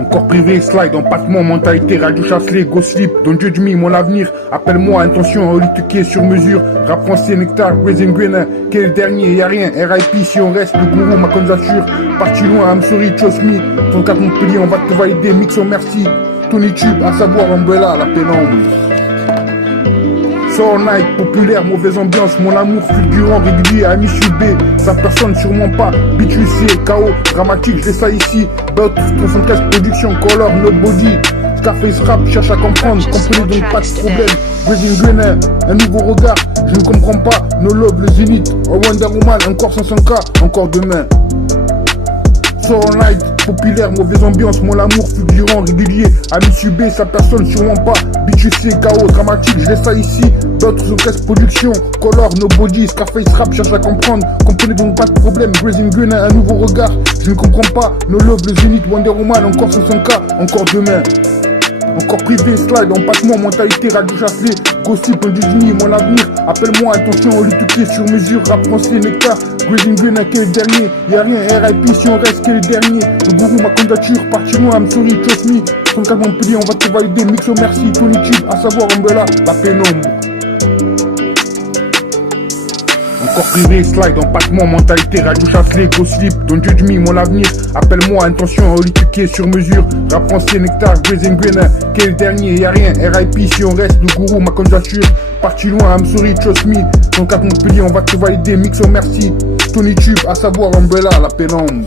Encore privé, slide, empattement, mentalité, radio chasselet, go slip, don't judge me, mon avenir, appelle-moi, intention, olituqué sur mesure, rap français, nectar, Grazing Green, quel est le dernier, y'a rien, RIP, si on reste, le gourou, ma candidature, parti loin, I'm sorry, trust me, ton 4 Montpellier, on va te valider, mix, merci, Tony Tube, à savoir, Umbrella, la pénombre. Soul Night, populaire, mauvaise ambiance, mon amour fulgurant, régulier, ami B, sa personne sûrement pas, BTC, KO, dramatique, je laisse ça ici, Bot, 73 production, Color, Nobody, Scarface Rap, cherche à comprendre, comprenez donc pas de problème, Grazing Green, un nouveau regard, je ne comprends pas, No Love, le Zénith, Wonder Woman, encore 500K, encore demain. Soul Night, populaire, mauvaise ambiance, mon amour fulgurant, régulier, ami B, sa personne sûrement pas, BTC, KO, dramatique, je laisse ça ici, d'autres sont caisse production, Color, Nobody, Scarface Rap, cherche à comprendre, comprenez donc pas de problème, Grazing Green, un nouveau regard, je ne comprends pas, No Love, le Zénith, Wonder Woman, encore 500K, encore demain. Encore privé, slide, empattement, mentalité, radio chasselet, gossip, un Disney, mon avenir, appelle-moi, attention, olituqué sur mesure, rap français, nectar, Grazing Green, quel est le dernier, y'a rien, RIP, si on reste, quel est le dernier, le gourou, ma candidature, parti loin, I'm sorry, trust me, 34 Montpellier, on va te valider, mix, merci, Tony Tube, à savoir, Umbrella, la pénombre. Encore privé, slide, empattement, mentalité, radio chasselet, go slip, don't judge me, mon avenir, appelle-moi, intention, olituqué sur mesure, rap français, nectar, Grazing Green, quel est le dernier, y'a rien, RIP, si on reste, le gourou, ma candidature, parti loin, I'm sorry, trust me, 34 Montpellier, on va te valider, mix, merci, Tony Tube, à savoir, Umbrella, la pénombre.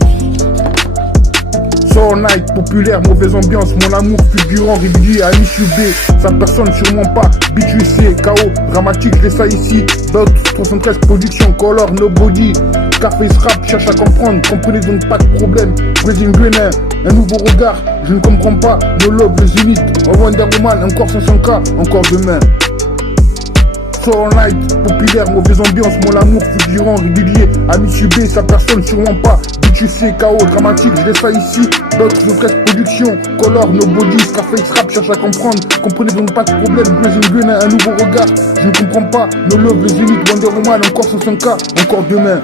Soul Night, populaire, mauvaise ambiance, mon amour fulgurant, régulier, ami B, sa personne sûrement pas, BTC, KO, dramatique, je laisse ça ici, Bot, 73 production, Color, Nobody, Scarface Rap, cherche à comprendre, comprenez donc pas de problème, Grazing Green, un nouveau regard, je ne comprends pas, No Love, le Zénith, Wonder Woman, encore 500K, encore demain. Soul Night, populaire, mauvaise ambiance, mon amour fulgurant, régulier, ami B, sa personne sûrement pas, BTC, KO, dramatique, je laisse ça ici, d'autres sont 13 production, Color, Nobody, Scarface Rap, cherche à comprendre, comprenez donc pas de problème, Grazing Green, un nouveau regard, je ne comprends pas, No Love, le Zénith, Wonder Woman, encore 500K, encore demain.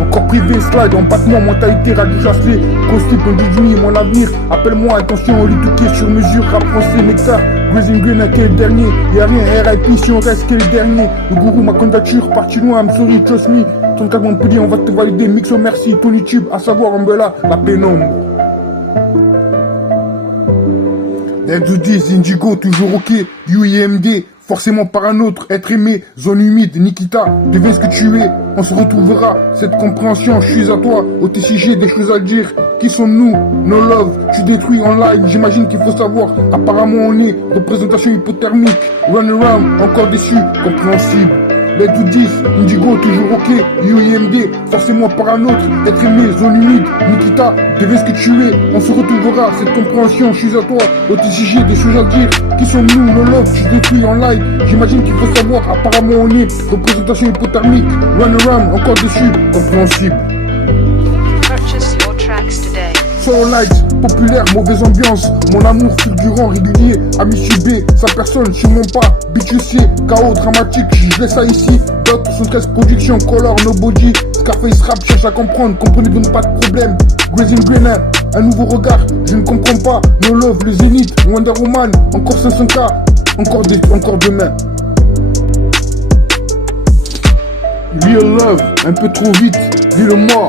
Encore privé, slide, empattement, mentalité, radio chasselet, gossip, un Disney, mon avenir, appelle-moi, attention, olituqué sur mesure, rap français, nectar, Grazing Green, quel est le dernier, y'a rien, RIP, si on reste, quel est le dernier, le gourou, ma candidature, parti loin, I'm sorry, trust me, 34 Montpellier, on va te valider, mix, merci, Tony Tube, à savoir, Umbrella, la pénombre. L210, Indigo, toujours ok, UIMD, forcément par un autre, être aimé, zone humide, Nikita, deviens ce que tu es, on se retrouvera, cette compréhension, je suis à toi, au TCG, des choses à dire, qui sommes-nous, No Love, tu détruis en live, j'imagine qu'il faut savoir, apparemment on est, représentation hypothermique, Run Around, encore déçu, compréhensible. L210, Indigo, toujours ok, UIMD, forcément par un autre, être aimé, zone humide, Nikita, deviens ce que tu es, on se retrouvera, cette compréhension, je suis à toi, au TCG, des choses à dire, qui sommes-nous, No Love, tu détruis en live, j'imagine qu'il faut savoir, apparemment on est, représentation hypothermique, Run Around, encore dessus, compréhensible. Soul Night, populaire, mauvaise ambiance, mon amour fulgurant, régulier, ami B, sa personne, sûrement pas, BTC, KO, dramatique, je laisse ça ici, d'autres sont 13 production, Color, Nobody, Scarface Rap, cherche à comprendre, comprenez donc pas de problème, Grazing Green, un nouveau regard, je ne comprends pas, No Love, le Zénith, Wonder Woman, encore 500K, encore demain. Real Love, un peu trop vite, dis-le-moi,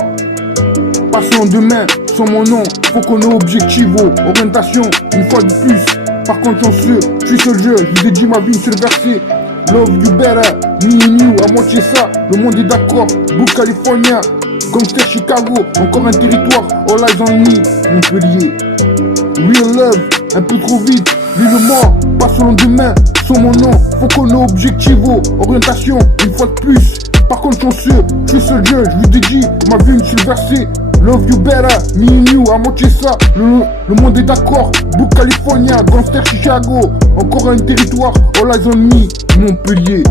passons demain, sans mon nom, faut qu'on ait objectif, orientation, une fois de plus, par contre chanceux, je suis seul jeu, je vous ai dit ma vie, c'est le verset, love you better, me and you, à moitié ça, le monde est d'accord, Book California, Gangster Chicago, encore un territoire, all eyes on me, Montpellier, real love, un peu trop vite, dis-le-moi, passons lendemain, sans mon nom, faut qu'on ait objectif, orientation, une fois de plus, par contre chanceux, je suis seul jeu, je vous ai dit ma vie, c'est le verset, love you better, me and you, à moitié ça, le monde est d'accord, Book California, Gangster Chicago, encore un territoire, all eyes on me, Montpellier.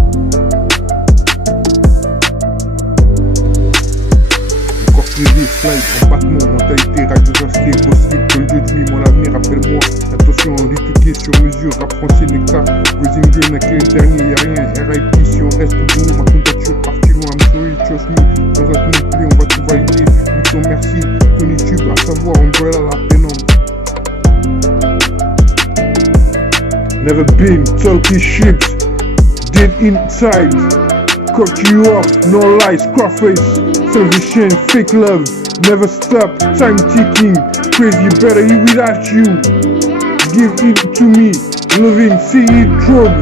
Encore privé, slide, empattement, mentalité, radio chasselet, gossip, don't judge me, mon avenir, appelle-moi, attention, rituqué sur mesure, rap français, nectar, Grazing Green, quel est le dernier, y'a rien, RIP, si on reste debout, ma candidature, parti loin, I'm sorry, trust me, dans un Montpellier, on va tout valider, merci, Tony Tube. savoir umbrella la pénombre. Never been talking ships, dead inside. Cut you off, no lies, Scarface. Selfish and fake love, never stop, time ticking. Crazy, better you without you. Give it to me, loving, see it drug.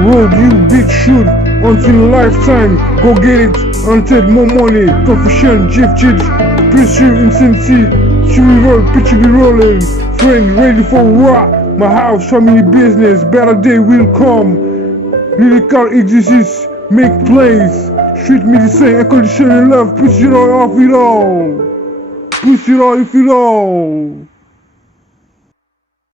Road you bitch shoot, until lifetime. Go get it, until more money. Confusion, gifted, pursue insanity. Survival, pitch be rolling. Friend ready for war. My house, family business, better day will come. Lyrical existence, make plays. Treat me the same, unconditional love, push it all off it all. Push it all if it all.